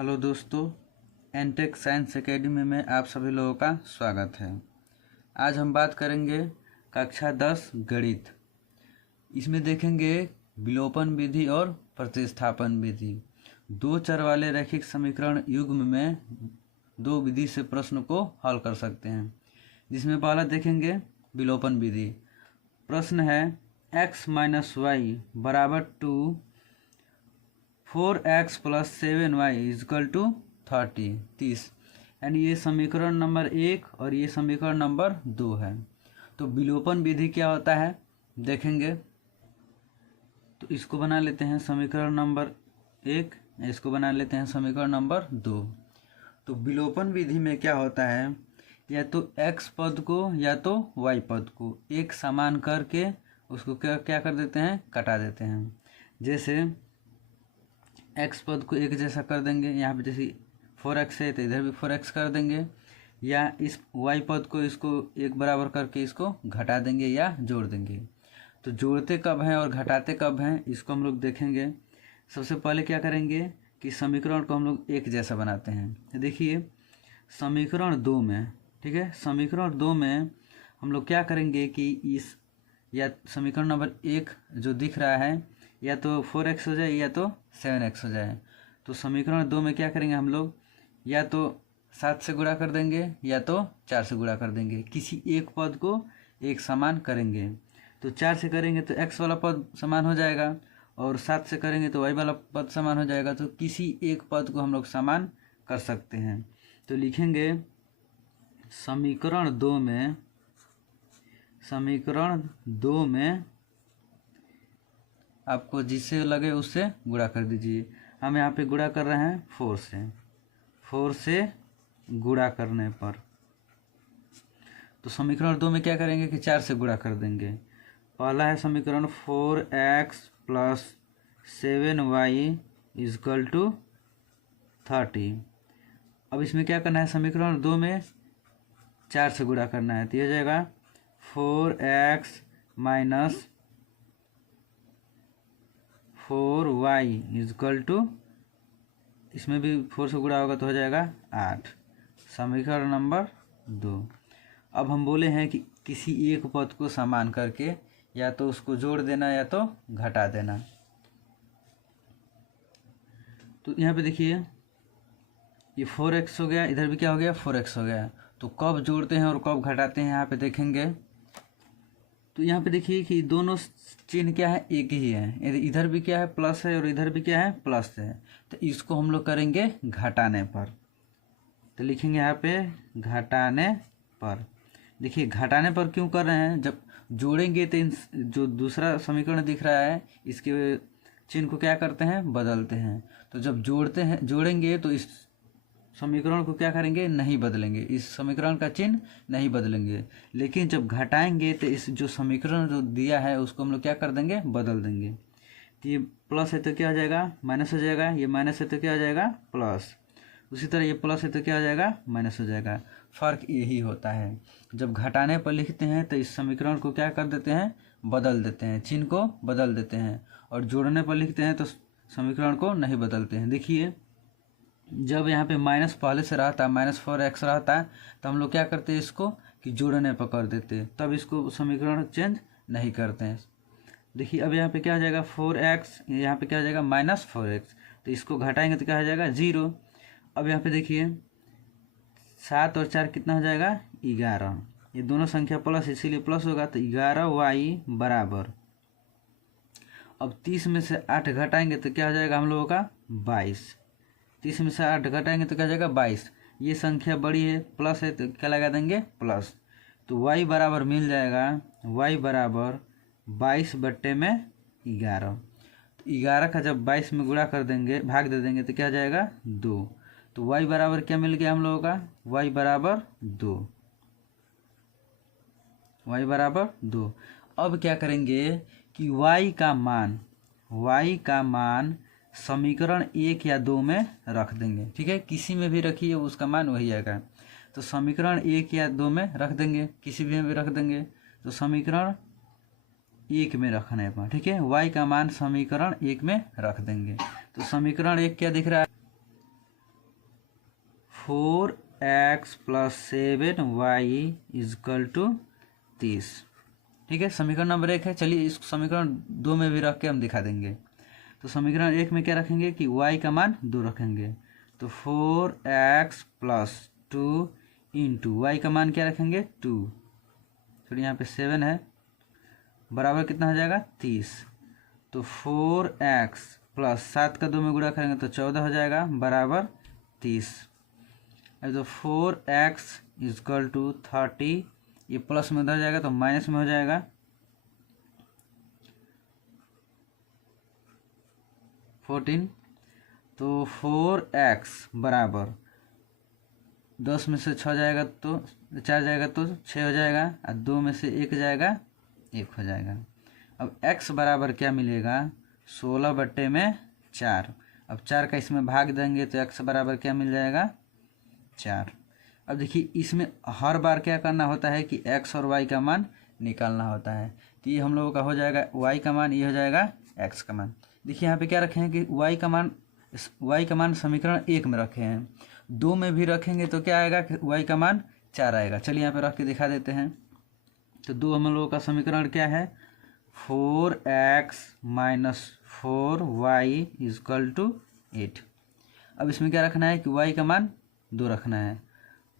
Hello दोस्तों, NTech science academy में आप सभी लोगों का स्वागत है। आज हम बात करेंगे कक्षा 10 गणित। इसमें देखेंगे विलोपन विधि और प्रतिस्थापन विधि। दो चर वाले रैखिक समीकरण युग्म में दो विधि से प्रश्न को हल कर सकते हैं। जिसमें पहला देखेंगे विलोपन विधि। प्रश्न है x माइनस वाई बराबर 4x plus 7y is equal to 30 यानी ये समीकरण नंबर 1 और ये समीकरण नंबर 2 है। तो विलोपन विधि क्या होता है देखेंगे। तो इसको बना लेते हैं समीकरण नंबर 1, इसको बना लेते हैं समीकरण नंबर 2। तो विलोपन विधि में क्या होता है, या तो x पद को या तो y पद को एक समान करके उसको क्या कर देते हैं, कटा देते हैं। जैसे x पद को एक जैसा कर देंगे, यहाँ पे जैसे 4x है तो इधर भी 4x कर देंगे, या इस y पद को इसको एक बराबर करके इसको घटा देंगे या जोड़ देंगे। तो जोड़ते कब हैं और घटाते कब हैं इसको हम लोग देखेंगे। सबसे पहले क्या करेंगे कि समीकरण को हम लोग एक जैसा बनाते हैं। देखिए समीकरण 2 में, ठीक है, समीकरण 2 में हम लोग क्या करेंगे कि इस या समीकरण नंबर 1 जो दिख रहा है या तो 4x हो जाए या तो 7x हो जाए। तो समीकरण 2 में क्या करेंगे हम लोग, या तो 7 से गुणा कर देंगे या तो 4 से गुणा कर देंगे। किसी एक पद को एक समान करेंगे। तो 4 से करेंगे तो x वाला पद समान हो जाएगा और 7 से करेंगे तो y वाला पद समान हो जाएगा। तो किसी एक पद को हम लोग समान कर सकते हैं। तो लिखेंगे समीकरण 2 में आपको जिससे लगे उससे गुणा कर दीजिए। हम यहाँ पे गुणा कर रहे हैं 4 से गुणा करने पर। तो समीकरण 2 में क्या करेंगे कि 4 से गुणा कर देंगे। पहला है समीकरण 4x plus 7y is equal to 30। अब इसमें क्या करना है, समीकरण 2 में 4 से गुणा करना है। तो यह हो जाएगा 4x minus 4y is equal to, इसमें भी 4 से गुणा होगा तो हो जाएगा 8। समीकरण नंबर 2। अब हम बोले हैं कि किसी एक पद को समान करके या तो उसको जोड़ देना या तो घटा देना। तो यहाँ पे देखिए ये 4x हो गया, इधर भी क्या हो गया 4x हो गया। तो कब जोड़ते हैं और कब घटाते हैं यहाँ पे देखेंगे। तो यहाँ पे देखिए कि दोनों चिन्ह क्या है, एक ही है। इधर भी क्या है प्लस है और इधर भी क्या है प्लस है। तो इसको हम लोग करेंगे घटाने पर। तो लिखेंगे यहाँ पे घटाने पर। देखिए घटाने पर क्यों कर रहे हैं, जब जोड़ेंगे तो इन जो दूसरा समीकरण दिख रहा है इसके चिन्ह को क्या करते हैं, बदलते हैं। तो जब जोड़ेंगे तो इस समीकरण को क्या करेंगे, नहीं बदलेंगे, इस समीकरण का चिन्ह नहीं बदलेंगे। लेकिन जब घटाएंगे तो इस जो समीकरण जो दिया है उसको हम लोग क्या कर देंगे, बदल देंगे। तो ये प्लस है तो क्या हो जाएगा, माइनस हो जाएगा। ये माइनस है तो क्या हो जाएगा, प्लस। उसी तरह ये प्लस है तो क्या हो जाएगा, माइनस हो जाएगा। फ़र्क यही होता है, जब घटाने पर लिखते हैं तो इस समीकरण को क्या कर देते हैं, बदल देते हैं, चिन्ह को बदल देते हैं। और जोड़ने पर लिखते हैं तो समीकरण को नहीं बदलते हैं। देखिए जब यहाँ पे माइनस पहले से रहता है, -4x रहता है, तो हम लोग क्या करते हैं इसको कि जोड़ने पर कर देते हैं, तब इसको समीकरण चेंज नहीं करते हैं। देखिए अब यहाँ पे क्या हो जाएगा 4x, यहाँ पे क्या हो जाएगा -4x। तो इसको घटाएंगे तो क्या हो जाएगा 0। अब यहाँ पे देखिए 7 और 4 कितना हो जाएगा 11। ये दोनों संख्या प्लस इसीलिए प्लस होगा। तो 11y बराबर, अब 30 में से 8 घटाएंगे तो क्या हो जाएगा हम लोगों का 22। 30 में से 8 घटाएंगे तो क्या हो जाएगा 22। ये संख्या बड़ी है, प्लस है तो क्या लगा देंगे प्लस। तो y बराबर मिल जाएगा, y बराबर 22/11। तो 11 का जब 22 में गुणा कर देंगे, भाग दे देंगे तो क्या हो जाएगा 2। तो y बराबर क्या मिल गया हम लोगों का, y बराबर 2। y बराबर 2। अब क्या करेंगे कि y का मान समीकरण 1 या 2 में रख देंगे। ठीक है, किसी में भी रखिए उसका मान वही आएगा। तो समीकरण 1 या 2 में रख देंगे, किसी भी में रख देंगे। तो समीकरण 1 में रखने पर, ठीक है, y का मान समीकरण 1 में रख देंगे। तो समीकरण 1 क्या दिख रहा है, 4x + 7y इजकल टू 30। ठीक है, समीकरण नंबर 1 है। चलिए इस समीकरण 2 में भी रख के हम दिखा देंगे। तो समीकरण 1 में क्या रखेंगे कि y का मान 2 रखेंगे, तो 4x + 2 इंटू वाई का मान क्या रखेंगे 2, फिर यहाँ पे 7 है, बराबर कितना हो जाएगा 30। तो 4x + 7 का 2 में गुणा करेंगे तो 14 हो जाएगा, बराबर 30। अब तो 4x इजकल टू 30, ये प्लस में उधर जाएगा तो माइनस में हो जाएगा, 14। तो 4x बराबर 10 में से 6 जाएगा तो 4 जाएगा तो 6 हो जाएगा, और 2 में से 1 जाएगा 1 हो जाएगा। अब x बराबर क्या मिलेगा 16/4। अब 4 का इसमें भाग देंगे तो x बराबर क्या मिल जाएगा 4। अब देखिए इसमें हर बार क्या करना होता है कि x और y का मान निकालना होता है। तो ये हम लोगों का हो जाएगा y का मान, ये हो जाएगा x का मान। देखिए यहाँ पे क्या रखे हैं कि y का मान समीकरण 1 में रखे हैं, 2 में भी रखेंगे तो क्या आएगा कि y का मान 4 आएगा। चलिए यहाँ पे रख के दिखा देते हैं। तो 2 हम लोगों का समीकरण क्या है 4x - 4y इजकल टू 8। अब इसमें क्या रखना है कि y का मान 2 रखना है,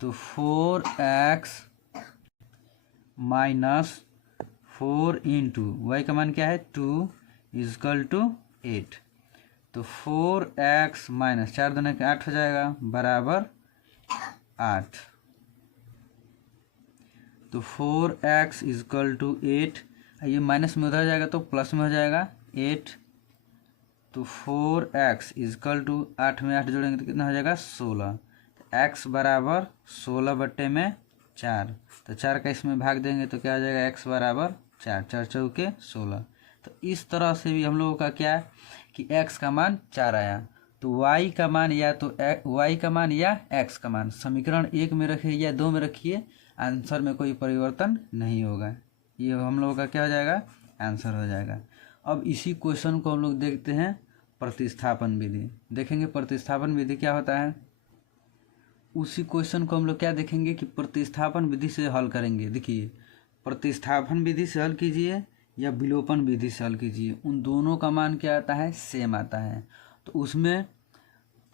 तो 4x - 4 इंटू वाई का मान क्या है 2 इजकल टू 8। तो 4x - 4 दूनी 8 हो जाएगा, बराबर 8। तो 4x इजकल टू 8, ये माइनस में उधर जाएगा तो प्लस में हो जाएगा 8। तो 4x इजकल टू 8 में 8 जोड़ेंगे तो कितना हो जाएगा 16। तो x बराबर 16/4। तो 4 का इसमें भाग देंगे तो क्या हो जाएगा x बराबर 4, 4 चौके 16। तो इस तरह से भी हम लोगों का क्या है कि x का मान 4 आया। तो y का मान या तो y का मान या x का मान समीकरण 1 में रखिए या 2 में रखिए, आंसर में कोई परिवर्तन नहीं होगा। ये हम लोगों का क्या हो जाएगा आंसर हो जाएगा। अब इसी क्वेश्चन को हम लोग देखते हैं प्रतिस्थापन विधि। देखेंगे प्रतिस्थापन विधि क्या होता है। उसी क्वेश्चन को हम लोग क्या देखेंगे कि प्रतिस्थापन विधि से हल करेंगे। देखिए प्रतिस्थापन विधि से हल कीजिए या विलोपन विधि से हल कीजिए, उन दोनों का मान क्या आता है सेम आता है। तो उसमें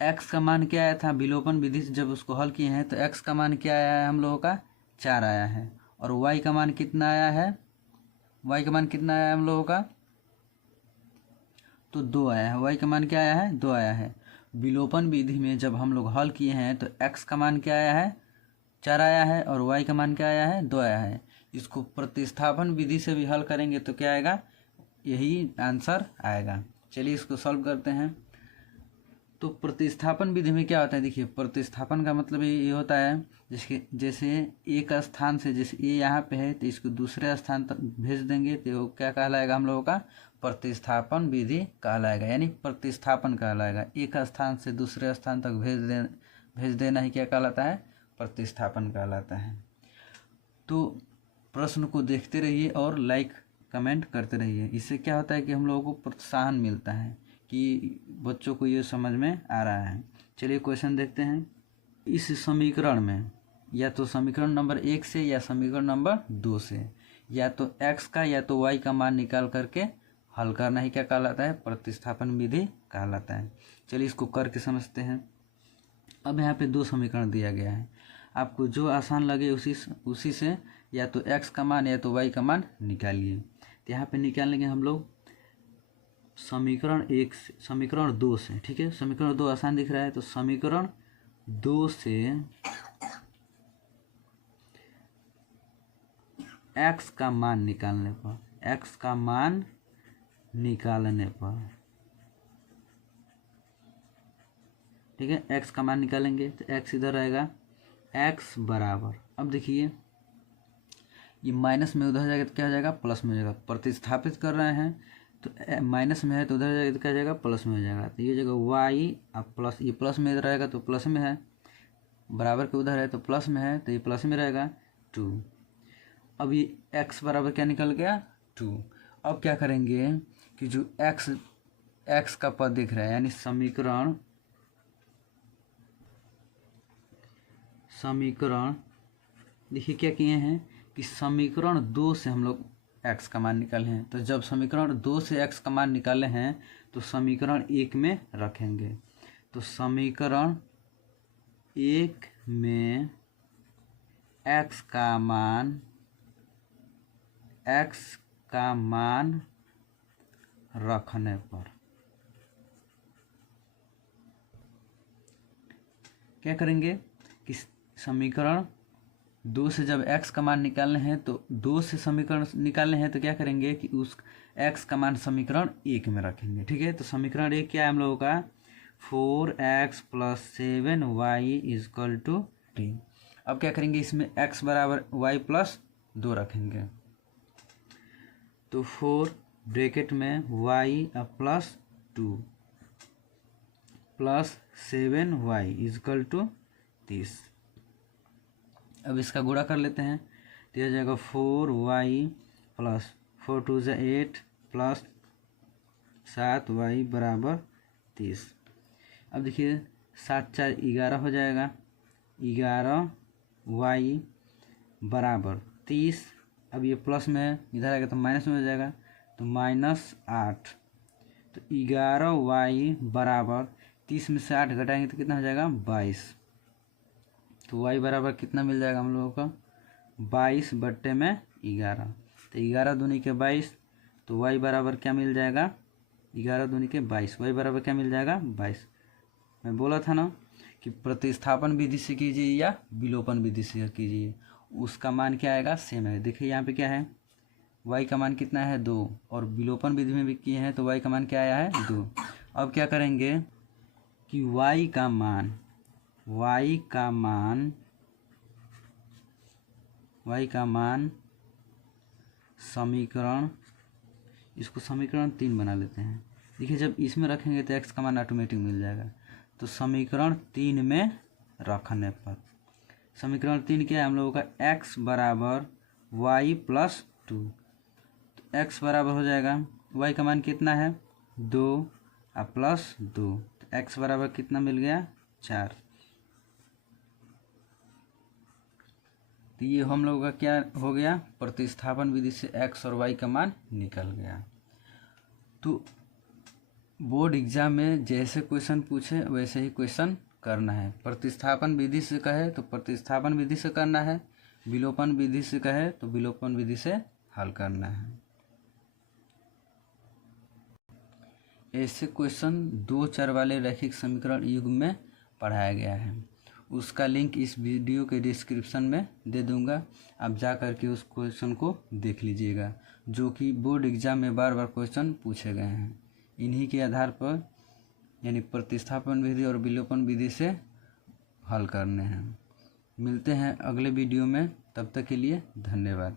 x का मान क्या आया था विलोपन विधि से जब उसको हल किए हैं तो x का मान क्या आया है हम लोगों का 4 आया है, और y का मान कितना आया है, y का मान कितना आया है हम लोगों का तो 2 आया है। y का मान क्या आया है 2 आया है। विलोपन विधि में जब हम लोग हल किए हैं तो x का मान क्या आया है 4 आया है, और y का मान क्या आया है 2 आया है। इसको प्रतिस्थापन विधि से भी हल करेंगे तो क्या आएगा यही आंसर आएगा। चलिए इसको सॉल्व करते हैं। तो प्रतिस्थापन विधि में क्या होता है, देखिए प्रतिस्थापन का मतलब ये होता है जैसे एक स्थान से, जैसे ये यहाँ पे है तो इसको दूसरे स्थान तक भेज देंगे तो क्या कहलाएगा हम लोगों का प्रतिस्थापन विधि कहलाएगा, यानी प्रतिस्थापन कहलाएगा। एक स्थान से दूसरे स्थान तक भेज देना ही क्या कहलाता है प्रतिस्थापन कहलाता है। तो प्रश्न को देखते रहिए और लाइक कमेंट करते रहिए, इससे क्या होता है कि हम लोगों को प्रोत्साहन मिलता है कि बच्चों को ये समझ में आ रहा है। चलिए क्वेश्चन देखते हैं। इस समीकरण में या तो समीकरण नंबर 1 से या समीकरण नंबर 2 से या तो x का या तो y का मान निकाल करके हल करना ही क्या कहलाता है प्रतिस्थापन विधि कहलाता है। चलिए इसको करके समझते हैं। अब यहाँ पे 2 समीकरण दिया गया है, आपको जो आसान लगे उसी से या तो x का मान या तो y का मान निकालिए। तो यहाँ पे निकालेंगे हम लोग समीकरण 1 से समीकरण 2 से। ठीक है, समीकरण 2 आसान दिख रहा है तो समीकरण 2 से x का मान निकालने पर ठीक है x का मान निकालेंगे तो x इधर रहेगा x बराबर, अब देखिए ये माइनस में उधर जाएगा तो क्या हो जाएगा प्लस में हो जाएगा। प्रतिस्थापित कर रहे हैं तो माइनस में है तो उधर जाएगा तो क्या हो जाएगा प्लस में हो जाएगा। तो ये जगह y अब प्लस, ये प्लस में इधर रहेगा तो प्लस में है, बराबर के उधर है तो प्लस में है तो ये प्लस में रहेगा 2। अब ये x बराबर क्या निकल गया 2। अब क्या करेंगे कि जो x का पद दिख रहा है यानी समीकरण समीकरण देखिए क्या किए हैं कि समीकरण 2 से हम लोग x का मान निकाले हैं। तो जब समीकरण 2 से x का मान निकाले हैं तो समीकरण 1 में रखेंगे। तो समीकरण 1 में x का मान रखने पर क्या करेंगे कि समीकरण 2 से जब x का मान निकालने हैं तो 2 से समीकरण निकालने हैं तो क्या करेंगे कि उस x का मान समीकरण 1 में रखेंगे। ठीक है, तो समीकरण 1 क्या है हम लोगों का 4x + 7y = 3। अब क्या करेंगे इसमें x बराबर y + 2 रखेंगे। तो 4 ब्रैकेट में y + 2 + 7y = 30। अब इसका गुणा कर लेते हैं तो यह जाएगा 4y + 4 × 2 = 8 + 7y = 30। अब देखिए 7 × 4 = 11 हो जाएगा, 11y = 30। अब ये प्लस में है, इधर आएगा तो माइनस में हो जाएगा, तो -8। तो 11y = 30 में से 8 घटाएंगे तो कितना हो जाएगा 22। तो y बराबर कितना मिल जाएगा हम लोगों का 22/11। तो 11 दूनी के 22। तो y बराबर क्या मिल जाएगा 11 दूनी के 22। y बराबर क्या मिल जाएगा 22। मैं बोला था ना कि प्रतिस्थापन विधि से कीजिए या विलोपन विधि से कीजिए, उसका मान क्या आएगा सेम है। देखिए यहाँ पे क्या है y का मान कितना है 2, और विलोपन विधि में भी किए हैं तो y का मान क्या आया है 2। अब क्या करेंगे कि y का मान समीकरण, इसको समीकरण 3 बना लेते हैं। देखिए जब इसमें रखेंगे तो x का मान ऑटोमेटिक मिल जाएगा। तो समीकरण 3 में रखने पर समीकरण 3 क्या है हम लोगों का x बराबर y + 2। तो x बराबर हो जाएगा y का मान कितना है 2 + 2। तो x बराबर कितना मिल गया 4। तो ये हम लोगों का क्या हो गया प्रतिस्थापन विधि से x और y का मान निकल गया। तो बोर्ड एग्जाम में जैसे क्वेश्चन पूछे वैसे ही क्वेश्चन करना है। प्रतिस्थापन विधि से कहे तो प्रतिस्थापन विधि से करना है, विलोपन विधि से कहे तो विलोपन विधि से हल करना है। ऐसे क्वेश्चन 2 चर वाले रैखिक समीकरण युग में पढ़ाया गया है। उसका लिंक इस वीडियो के डिस्क्रिप्शन में दे दूंगा, आप जा कर के उस क्वेश्चन को देख लीजिएगा, जो कि बोर्ड एग्जाम में बार बार क्वेश्चन पूछे गए हैं। इन्हीं के आधार पर यानी प्रतिस्थापन विधि और विलोपन विधि से हल करने हैं। मिलते हैं अगले वीडियो में, तब तक के लिए धन्यवाद।